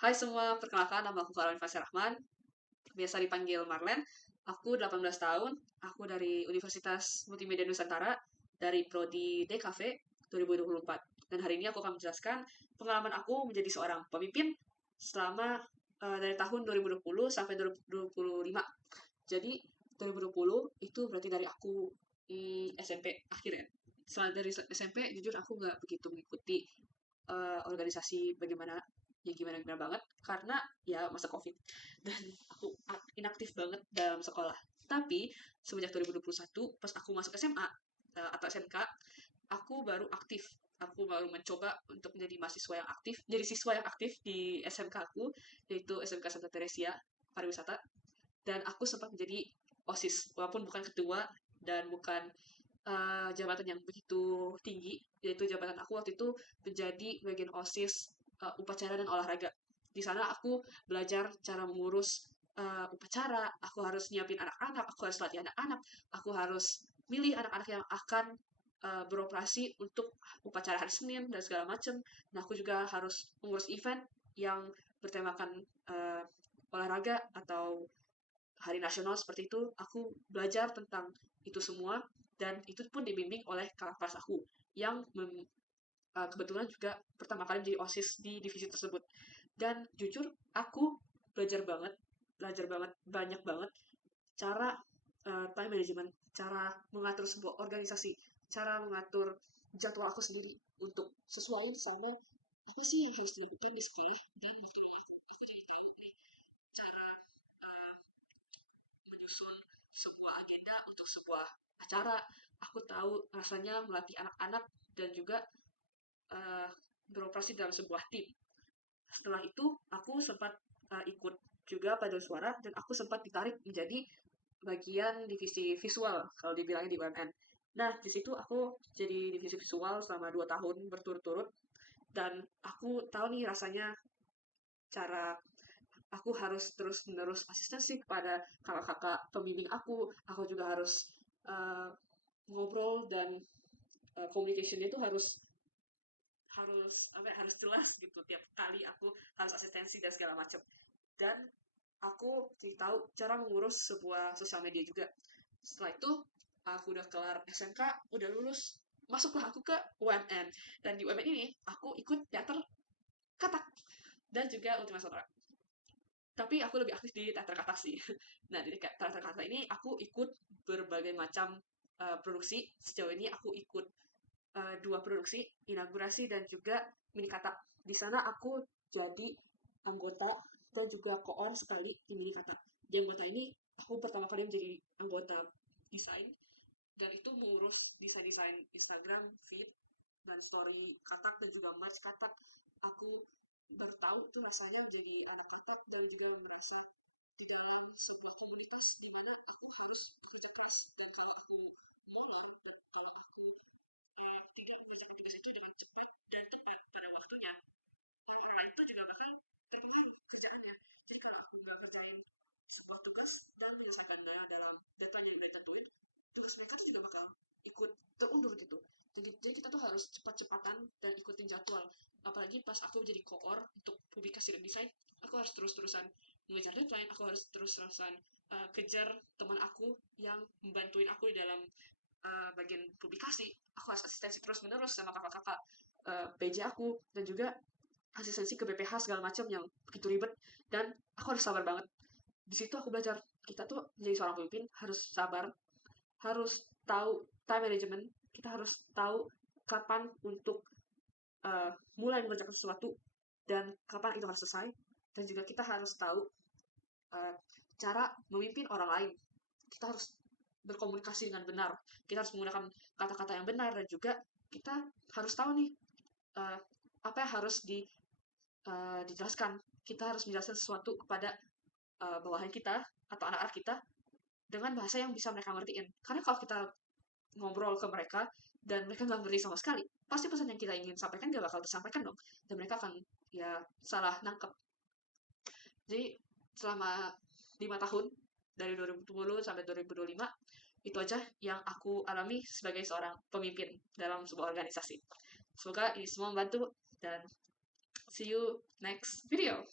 Hai semua, perkenalkan nama aku Karolin Fasir Rahman, biasa dipanggil Marlen. Aku 18 tahun, aku dari Universitas Multimedia Nusantara, dari Prodi DKV 2024. Dan hari ini aku akan menjelaskan pengalaman aku menjadi seorang pemimpin selama dari tahun 2020 sampai 2025. Jadi 2020 itu berarti dari aku SMP akhir ya. Setelah dari SMP, jujur aku nggak begitu mengikuti organisasi bagaimana ya gimana-gimana banget karena ya masa COVID dan aku inaktif banget dalam sekolah. Tapi semenjak 2021 pas aku masuk SMA atau SMK, aku baru aktif. Aku baru mencoba untuk menjadi mahasiswa yang aktif, jadi siswa yang aktif di SMK aku, yaitu SMK Santa Teresia Pariwisata. Dan aku sempat menjadi OSIS, walaupun bukan ketua dan bukan jabatan yang begitu tinggi, yaitu jabatan aku waktu itu menjadi bagian OSIS upacara dan olahraga. Di sana aku belajar cara mengurus upacara, aku harus nyiapin anak-anak, aku harus latih anak-anak, aku harus milih anak-anak yang akan beroperasi untuk upacara hari Senin dan segala macam. Nah, aku juga harus mengurus event yang bertemakan olahraga atau hari nasional seperti itu. Aku belajar tentang itu semua dan itu pun dibimbing oleh kakak kelas aku yang kebetulan juga pertama kali menjadi OSIS di divisi tersebut. Dan jujur aku belajar banget, banyak banget cara time management, cara mengatur sebuah organisasi, cara mengatur jadwal aku sendiri untuk sesuaiin sama apa sih yang harus dilakukan di sekolah dan waktu luang aku. Aku jadi tahu nih cara uh, menyusun sebuah agenda untuk sebuah acara. Aku tahu rasanya melatih anak-anak dan juga uh, beroperasi dalam sebuah tim. Setelah itu, aku sempat ikut juga pada suara dan aku sempat ditarik menjadi bagian divisi visual kalau dibilangnya di UMN. Nah, di situ aku jadi divisi visual selama 2 tahun berturut-turut dan aku tahu nih rasanya cara aku harus terus-menerus asistensi kepada kakak-kakak pembimbing aku juga harus uh, ngobrol dan communication-nya itu harus harus apa ya, harus jelas gitu tiap kali aku harus asistensi dan segala macam. Dan aku jadi tahu cara mengurus sebuah sosial media juga. Setelah itu aku udah kelar SMK, udah lulus, masuklah aku ke UMN. Dan di UMN ini aku ikut teater katak dan juga Ultima Sonora. Tapi aku lebih aktif di teater kata sih. Nah, di teater kata ini aku ikut berbagai macam produksi. Sejauh ini aku ikut 2 produksi, inaugurasi dan juga mini kata. Di sana aku jadi anggota dan juga koor sekali di mini kata. Di anggota ini aku pertama kali menjadi anggota desain dan itu mengurus desain-desain Instagram, feed, dan story katak dan juga merch katak. Aku baru tahu tuh rasanya menjadi anak katak dan juga merasa di dalam sebuah komunitas di mana aku harus bekerja keras dan kalau aku molor dan kalau aku tidak mengerjakan tugas itu dengan cepat dan tepat pada waktunya, orang-orang lain tuh juga bakal terpengaruh kerjaannya. Jadi kalau aku nggak kerjain sebuah tugas dan menyelesaikannya dalam deadline yang udah ditentuin, tugas mereka tuh juga bakal ikut terundur gitu. Jadi kita tuh harus cepat-cepatan dan ikutin jadwal. Apalagi pas aku jadi koor untuk publikasi dan desain, aku harus terus-terusan mengejar deadline, aku harus terus-terusan kejar teman aku yang membantuin aku di dalam bagian publikasi. Aku harus asistensi terus-menerus sama kakak-kakak PJ aku dan juga asistensi ke BPH segala macam yang begitu ribet dan aku harus sabar banget. Di situ aku belajar kita tuh menjadi seorang pemimpin harus sabar, harus tahu time management, kita harus tahu kapan untuk mulai mengerjakan sesuatu dan kapan itu harus selesai dan juga kita harus tahu uh, cara memimpin orang lain. Kita harus berkomunikasi dengan benar. Kita harus menggunakan kata-kata yang benar dan juga kita harus tahu nih uh, apa yang harus dijelaskan. Kita harus menjelaskan sesuatu kepada bawahan kita atau anak-anak kita dengan bahasa yang bisa mereka ngertiin. Karena kalau kita ngobrol ke mereka dan mereka nggak ngerti sama sekali, pasti pesan yang kita ingin sampaikan gak bakal tersampaikan dong. Dan mereka akan ya salah nangkep. Jadi selama 5 tahun dari 2020 sampai 2025 itu aja yang aku alami sebagai seorang pemimpin dalam sebuah organisasi. Semoga ini semua membantu dan see you next video.